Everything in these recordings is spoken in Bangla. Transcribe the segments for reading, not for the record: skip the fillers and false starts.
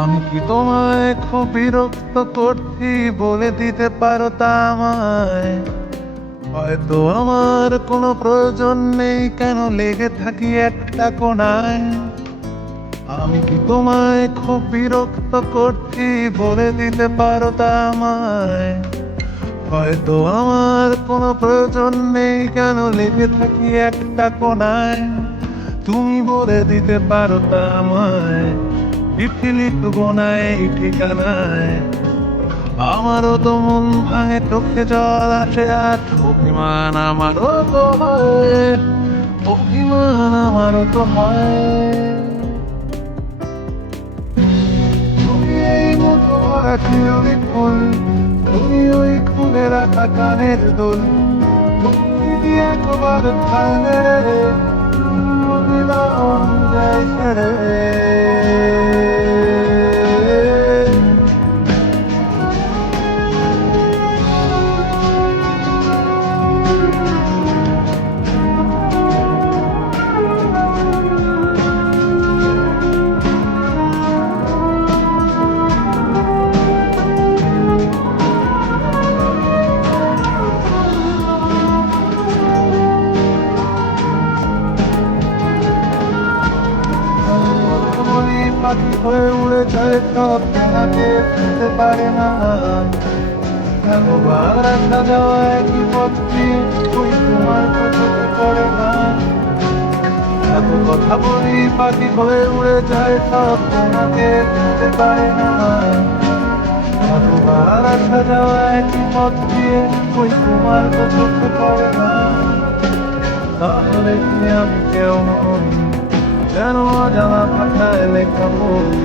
আমি কি তোমায় খুব বিরক্ত করছি বলে দিতে পারো তা আমায়? হয়তো আমার কোনো প্রয়োজন নেই, কেন লেগে থাকি একটা কোণায়। আমি কি তোমায় খুব বিরক্ত করছি বলে দিতে পারো তা আমায়? হয়তো আমার কোনো প্রয়োজন নেই, কেন লেগে থাকি একটা কোণায়। তুমি বলে দিতে পারো তা আমায়, চিঠি লিখবো না এই ঠিকানায়। আমারও তো মন ভাঙে, চোখে জল আসে, আর অভিমান আমারও তো হয়, অভিমান আমারও তো হয়। তুমি এই মতো ভরা শিউলি ফুল, তুমি ওই খুলে রাখা কানের দুল, তুমি একবার থামে রে, মন যায় ছেড়ে। পাখি হয়ে উড়ে যায় সব জানাতে শুনতে পারে না। একবার একটা যাওয়া একই পথে ওই তোমার চোখে পড়ে না। এত কথা বলি পাখি হয়ে উড়ে যায় সব জানাতে শুনতে পারে না। একবার একটা যাওয়া একই পথে ওই তোমার চোখে পড়ে না। তাহলে কি আমি কেউ নই, কেন অজানা ভাষায় লেখা বই?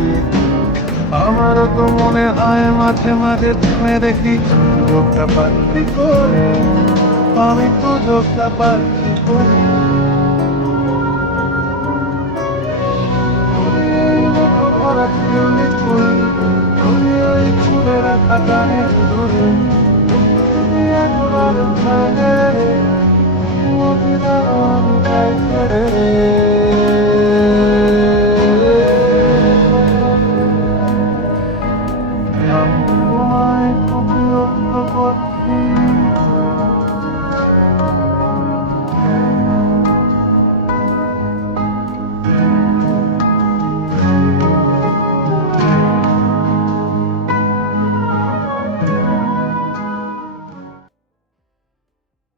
আমারও তো মনে হয় মাঝে মাঝে তুমি দেখি সুযোগটা পাচ্ছি করে, আমি সুযোগটা পাচ্ছি করে।